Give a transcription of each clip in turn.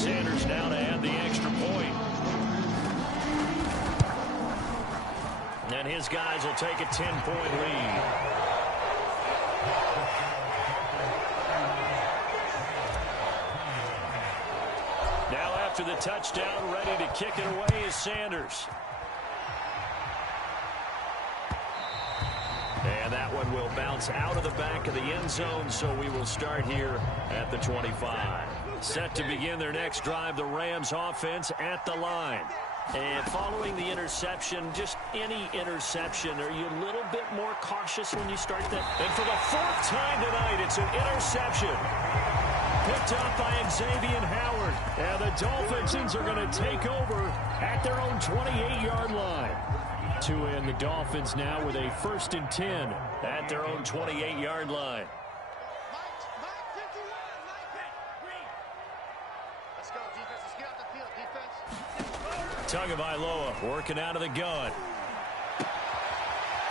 Sanders now to add the extra point. And his guys will take a 10-point lead. Now after the touchdown, ready to kick it away is Sanders. And that one will bounce out of the back of the end zone, so we will start here at the 25. Set to begin their next drive, the Rams offense at the line. And following the interception, just any interception, are you a little bit more cautious when you start that? And for the fourth time tonight, it's an interception. Picked up by Xavier Howard. And the Dolphins are going to take over at their own 28-yard line. To end the Dolphins now with a 1st and 10 at their own 28-yard line. Tagovailoa working out of the gun.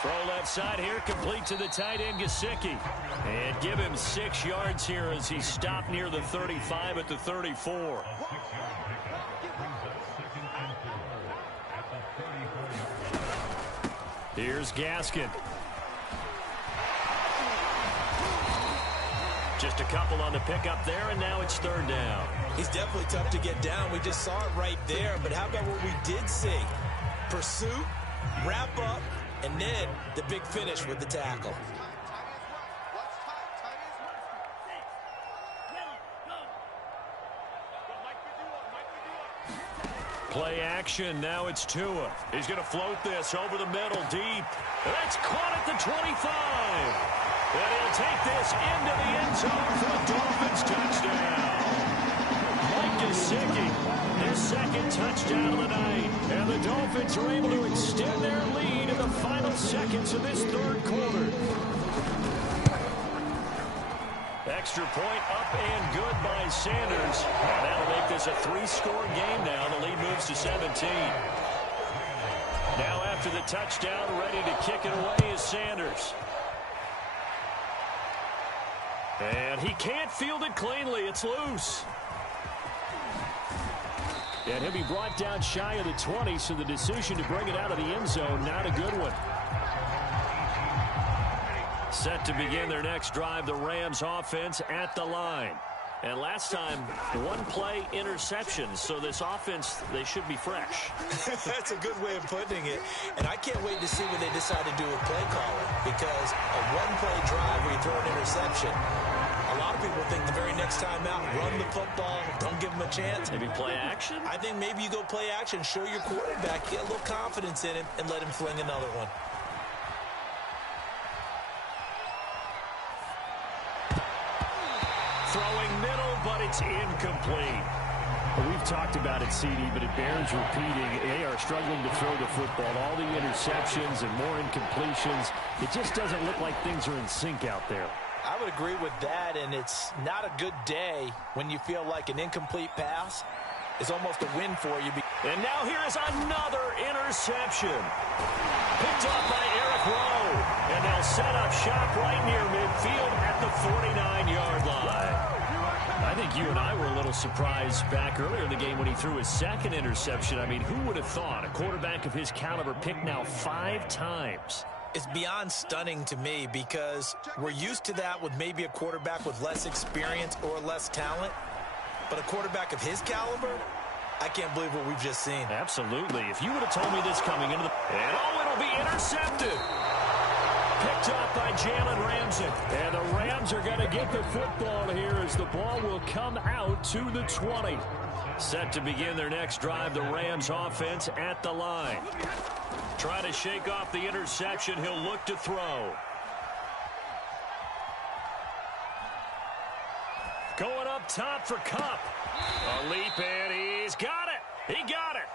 Throw left side here, complete to the tight end, Gesicki. And give him 6 yards here as he stopped near the 35 at the 34. Here's Gaskin. Just a couple on the pickup there, and now it's 3rd down. He's definitely tough to get down. We just saw it right there. But how about what we did see? Pursuit, wrap up, and then the big finish with the tackle. Play action. Now it's Tua. He's going to float this over the middle deep. That's caught at the 25. And he'll take this into the end zone for a Dolphins touchdown. Mike Gesicki, his 2nd touchdown of the night. And the Dolphins are able to extend their lead in the final seconds of this 3rd quarter. Extra point up and good by Sanders. And that'll make this a 3-score game now. The lead moves to 17. Now after the touchdown, ready to kick it away is Sanders. And he can't field it cleanly. It's loose. And he'll be brought down shy of the 20, so the decision to bring it out of the end zone, not a good one. Set to begin their next drive, the Rams offense at the line. And last time, 1-play interception, so this offense, they should be fresh. That's a good way of putting it. And I can't wait to see what they decide to do with play calling, because a 1-play drive where you throw an interception, a lot of people think the very next time out, run the football, don't give them a chance. Maybe play action? I think maybe you go play action, show your quarterback, get a little confidence in him, and let him fling another one. Throwing middle, but it's incomplete. Well, we've talked about it, CD, but it bears repeating. They are struggling to throw the football. All the interceptions and more incompletions. It just doesn't look like things are in sync out there. I would agree with that, and it's not a good day when you feel like an incomplete pass is almost a win for you. And now here is another interception. Picked off by Eric Rowe. And they'll set up shop right near midfield at the 49-yard line. I think you and I were a little surprised back earlier in the game when he threw his 2nd interception. I mean, who would have thought a quarterback of his caliber picked now 5 times? It's beyond stunning to me, because we're used to that with maybe a quarterback with less experience or less talent. But a quarterback of his caliber, I can't believe what we've just seen. Absolutely. If you would have told me this coming into the... And it'll be intercepted. Picked up by Jalen Ramsey. And the Rams are going to get the football here as the ball will come out to the 20. Set to begin their next drive, the Rams offense at the line. Try to shake off the interception. He'll look to throw. Going up top for Kupp. A leap, and he's got it. He got it.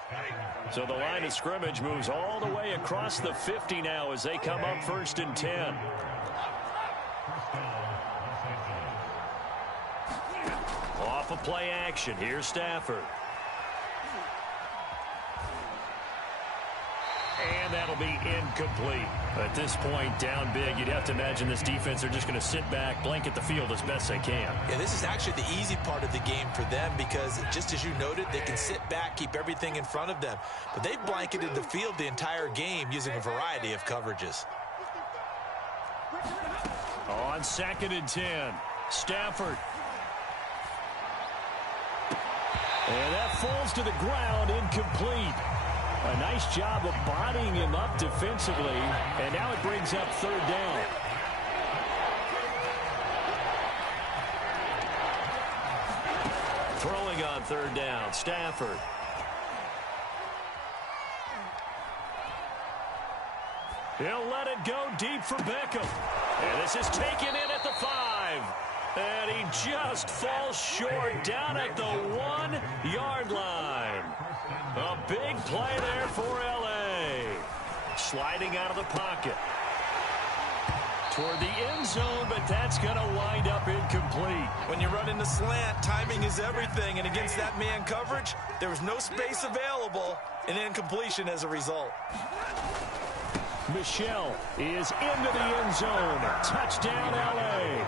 So the line of scrimmage moves all the way across the 50 now as they come up 1st and 10. Off of play action. Here's Stafford. and that'll be incomplete. At this point, down big, you'd have to imagine this defense are just going to sit back, blanket the field as best they can. Yeah, this is actually the easy part of the game for them because, just as you noted, they can sit back, keep everything in front of them. But they've blanketed the field the entire game using a variety of coverages. On 2nd and 10, Stafford. And that falls to the ground, incomplete. A nice job of bodying him up defensively, and now it brings up 3rd down. Throwing on 3rd down, Stafford. He'll let it go deep for Beckham. And this is taken in at the 5. And he just falls short down at the 1-yard line. A big play there for L.A. Sliding out of the pocket. Toward the end zone, but that's going to wind up incomplete. When you run in the slant, timing is everything. And against that man coverage, there was no space available. An incompletion as a result. Michelle is into the end zone. Touchdown, L.A.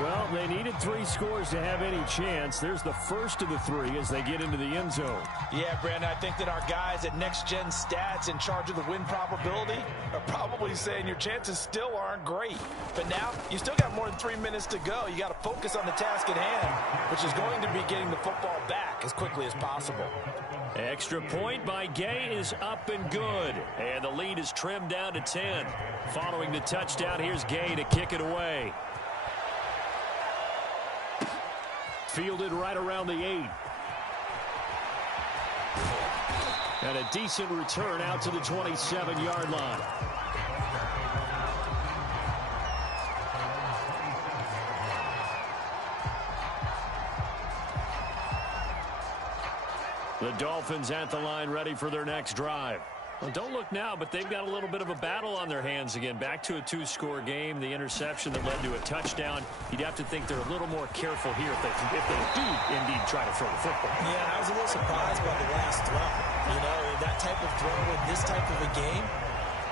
Well, they needed 3 scores to have any chance. There's the first of the 3 as they get into the end zone. Yeah, Brandon, I think that our guys at Next Gen Stats in charge of the win probability are probably saying your chances still aren't great. But now, you still got more than 3 minutes to go. You got to focus on the task at hand, which is going to be getting the football back as quickly as possible. Extra point by Gay is up and good. And the lead is trimmed down to 10. Following the touchdown, here's Gay to kick it away. Fielded right around the 8. And a decent return out to the 27-yard line. The Dolphins at the line, ready for their next drive. Well, don't look now, but they've got a little bit of a battle on their hands again. Back to a 2-score game. The interception that led to a touchdown. You'd have to think they're a little more careful here if they do indeed try to throw the football. Yeah, I was a little surprised by the last throw. You know, that type of throw in this type of a game,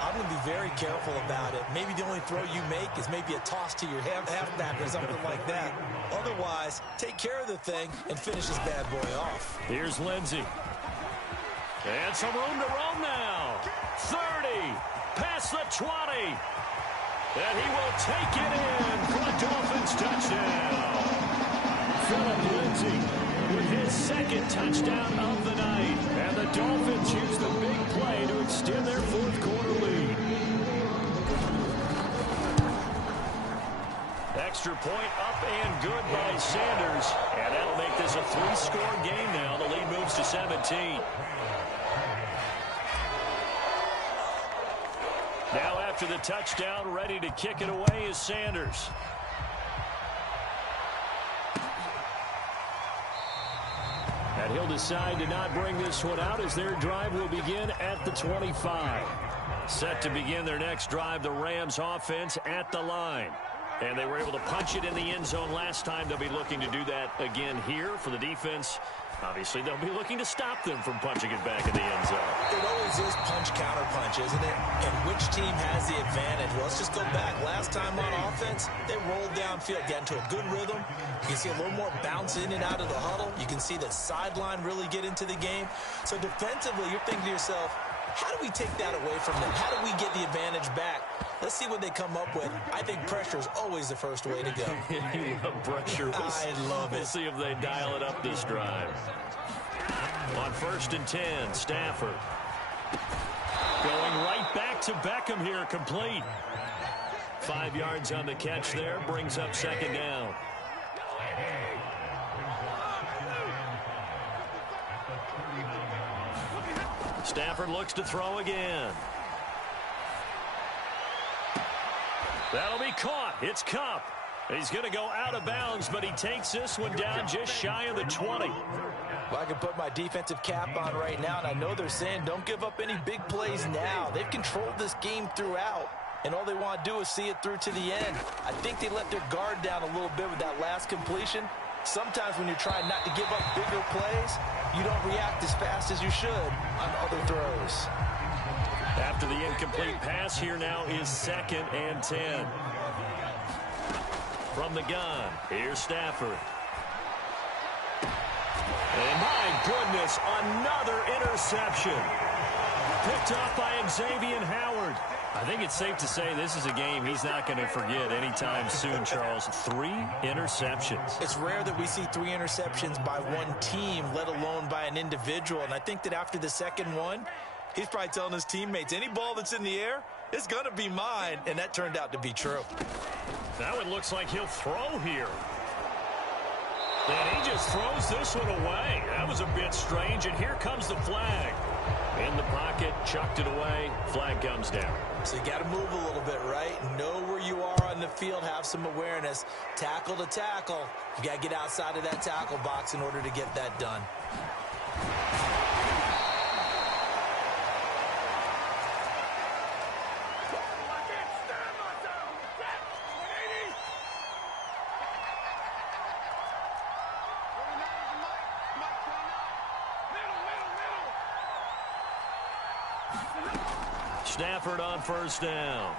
I'm going to be very careful about it. Maybe the only throw you make is maybe a toss to your halfback or something like that. Otherwise, take care of the thing and finish this bad boy off. Here's Lindsey. And some room to roam now. 30, past the 20. And he will take it in for a Dolphins touchdown. Philip Lindsey with his 2nd touchdown of the night. And the Dolphins use the big play to extend their 4th quarter lead. Extra point up and good by Sanders. And that'll make this a 3-score game now. The lead moves to 17. Now after the touchdown, ready to kick it away is Sanders. And he'll decide to not bring this one out as their drive will begin at the 25. Set to begin their next drive, the Rams offense at the line. And they were able to punch it in the end zone last time. They'll be looking to do that again here for the defense. Obviously, they'll be looking to stop them from punching it back in the end zone. It always is punch-counter-punch, isn't it? And which team has the advantage? Well, let's just go back. Last time on offense, they rolled downfield, got into a good rhythm. You can see a little more bounce in and out of the huddle. You can see the sideline really get into the game. So defensively, you're thinking to yourself, how do we take that away from them? How do we get the advantage back? Let's see what they come up with. I think pressure is always the first way to go. You love pressure. I love it. We'll see if they dial it up this drive. On 1st and 10, Stafford. Going right back to Beckham here, complete. 5 yards on the catch there, brings up 2nd down. Stafford looks to throw again. That'll be caught. It's Kupp. He's going to go out of bounds, but he takes this one down just shy of the 20. Well, I can put my defensive cap on right now, and I know they're saying don't give up any big plays now. They've controlled this game throughout, and all they want to do is see it through to the end. I think they let their guard down a little bit with that last completion. Sometimes when you're trying not to give up bigger plays, you don't react as fast as you should on other throws. After the incomplete pass, here now is 2nd and 10. From the gun, here's Stafford. And my goodness, another interception. Picked up by Xavier Howard. I think it's safe to say this is a game he's not going to forget anytime soon, Charles. 3 interceptions. It's rare that we see 3 interceptions by one team, let alone by an individual. And I think that after the second one, he's probably telling his teammates, any ball that's in the air, it's going to be mine. And that turned out to be true. Now it looks like he'll throw here. And he just throws this one away. That was a bit strange, and here comes the flag. In the pocket, chucked it away, flag comes down. So you got to move a little bit, right? Know where you are on the field, have some awareness. Tackle to tackle. You got to get outside of that tackle box in order to get that done. Stafford on first down.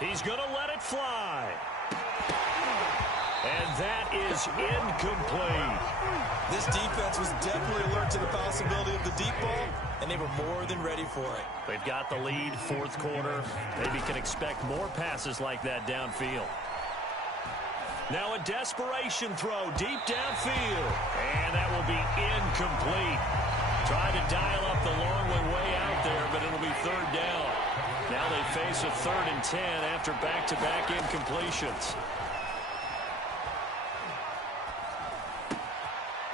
He's going to let it fly. And that is incomplete. This defense was definitely alert to the possibility of the deep ball, and they were more than ready for it. They've got the lead, 4th quarter. Maybe can expect more passes like that downfield. Now a desperation throw deep downfield. And that will be incomplete. Trying to dial up the long way out there, but it'll be 3rd down. Now they face a 3rd and 10 after back-to-back incompletions.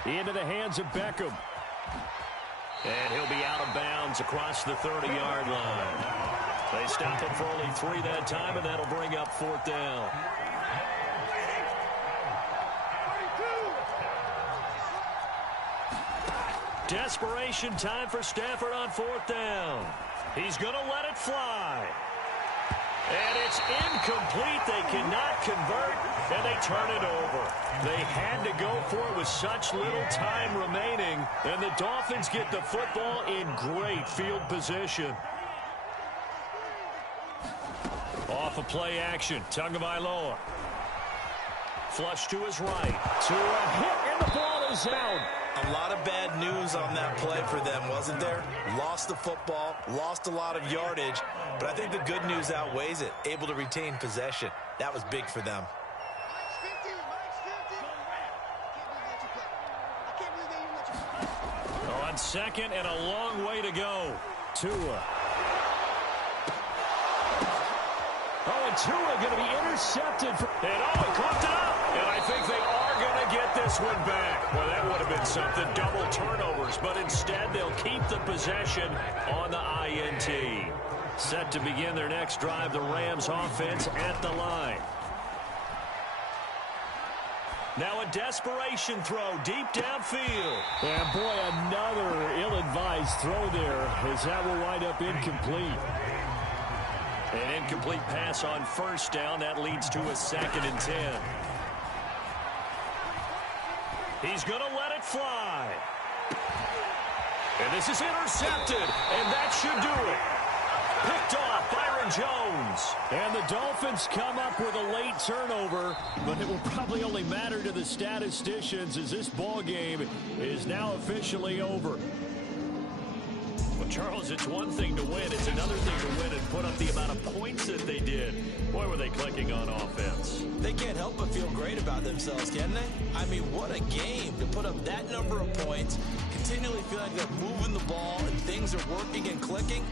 Into the hands of Beckham. And he'll be out of bounds across the 30-yard line. They stop him for only 3 that time, and that'll bring up 4th down. Desperation time for Stafford on 4th down. He's going to let it fly. And it's incomplete. They cannot convert, and they turn it over. They had to go for it with such little time remaining, and the Dolphins get the football in great field position. Off of play action, Tagovailoa. Flush to his right. To a hit, and the ball is out. A lot of bad news on that play for them, wasn't there? Lost the football, lost a lot of yardage, but I think the good news outweighs it. Able to retain possession. That was big for them. On 2nd and a long way to go. Tua. Oh, and Tua going to be intercepted. And he coughed it up. And I think they are going to get this one back. Well, that would have been something. Double turnovers. But instead, they'll keep the possession on the INT. Set to begin their next drive, the Rams offense at the line. Now a desperation throw deep downfield. And boy, another ill-advised throw there, as that will wind up incomplete. An incomplete pass on 1st down. That leads to a 2nd and 10. He's going to let it fly. And this is intercepted, and that should do it. Picked off Byron Jones. And the Dolphins come up with a late turnover, but it will probably only matter to the statisticians as this ball game is now officially over. Well, Charles, it's one thing to win. It's another thing to win and put up the amount of points that they did. Boy, were they clicking on offense. They can't help but feel great about themselves, can they? I mean, what a game to put up that number of points, continually feel like they're moving the ball and things are working and clicking.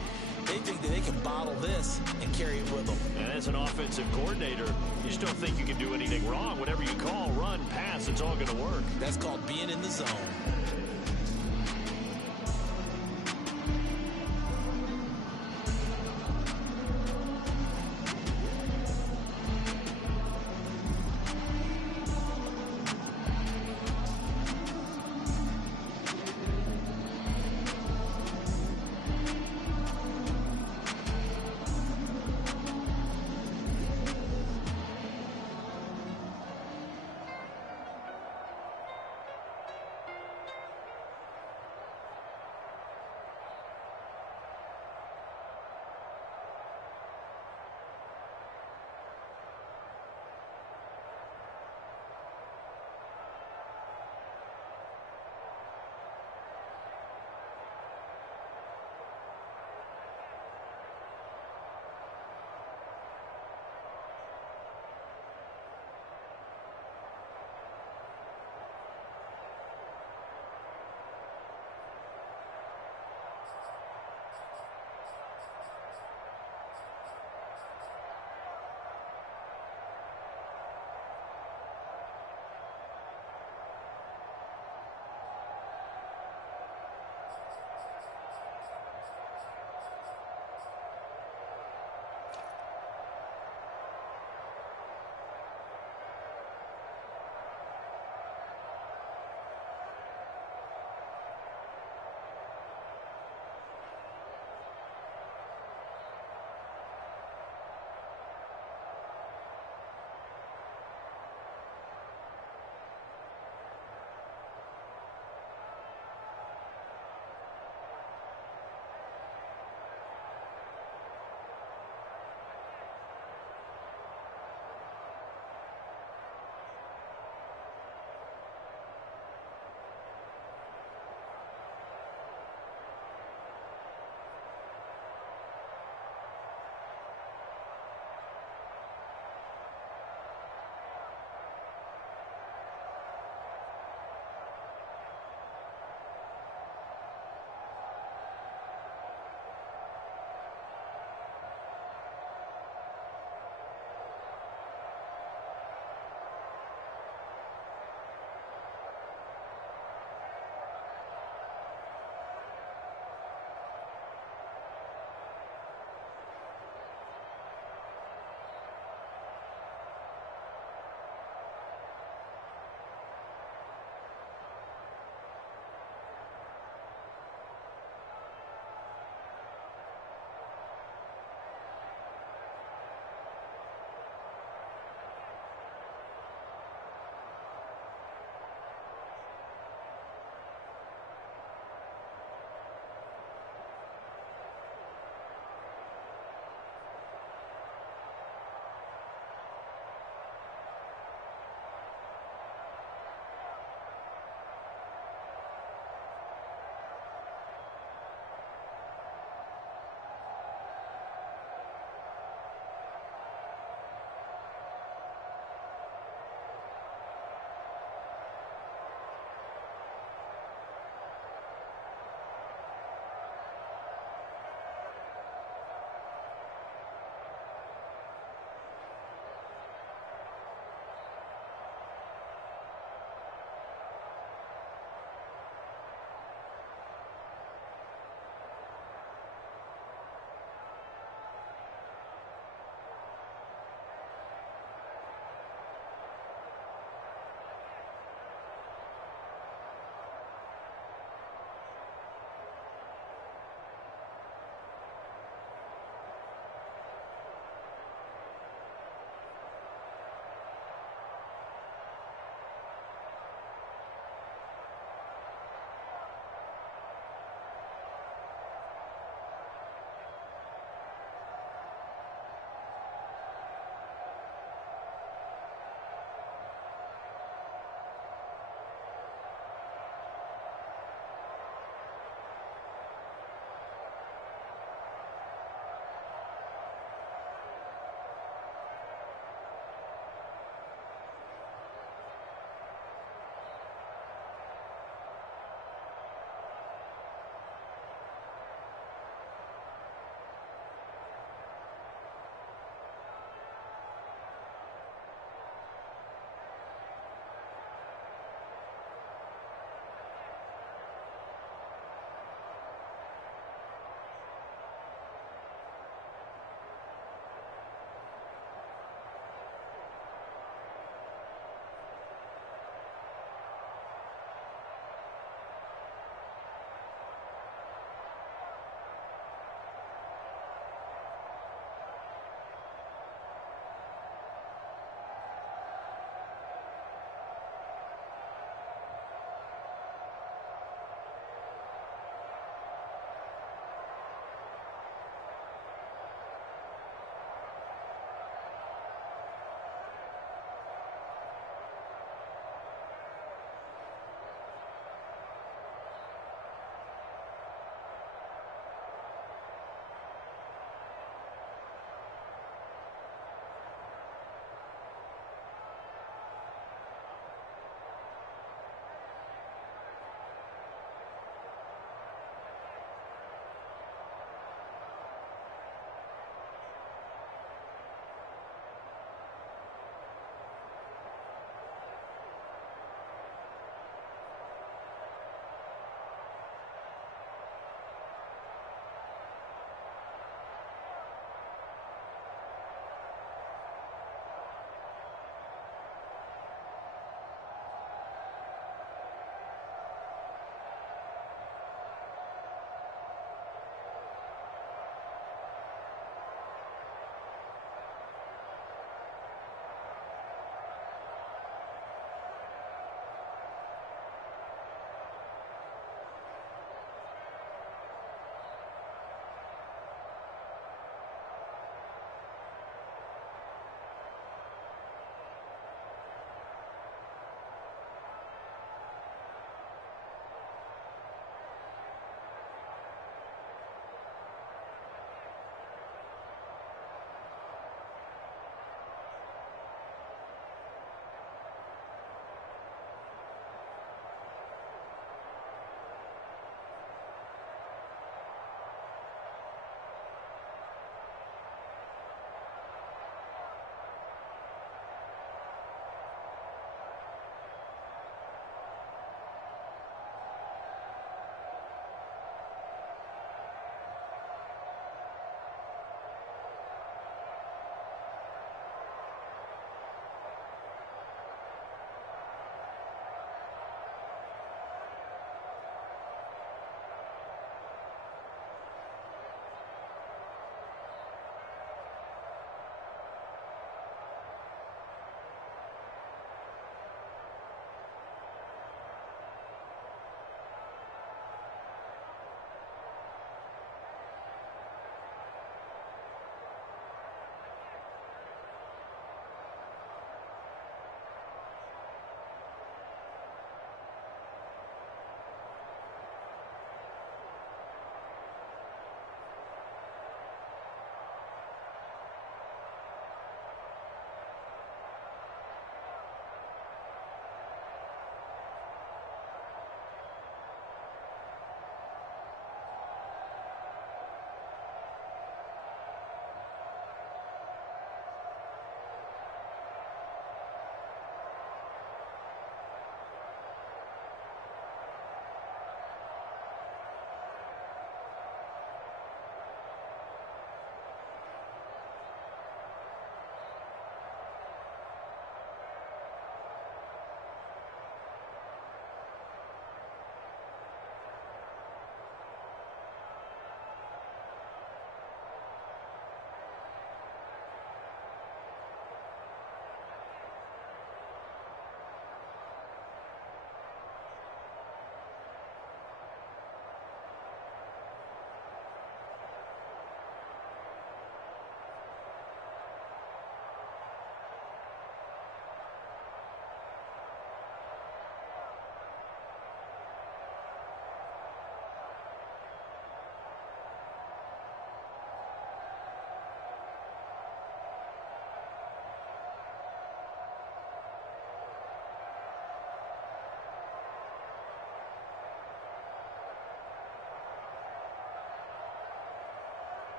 They think that they can bottle this and carry it with them. And as an offensive coordinator, you still think you can do anything wrong. Whatever you call, run, pass, it's all going to work. That's called being in the zone.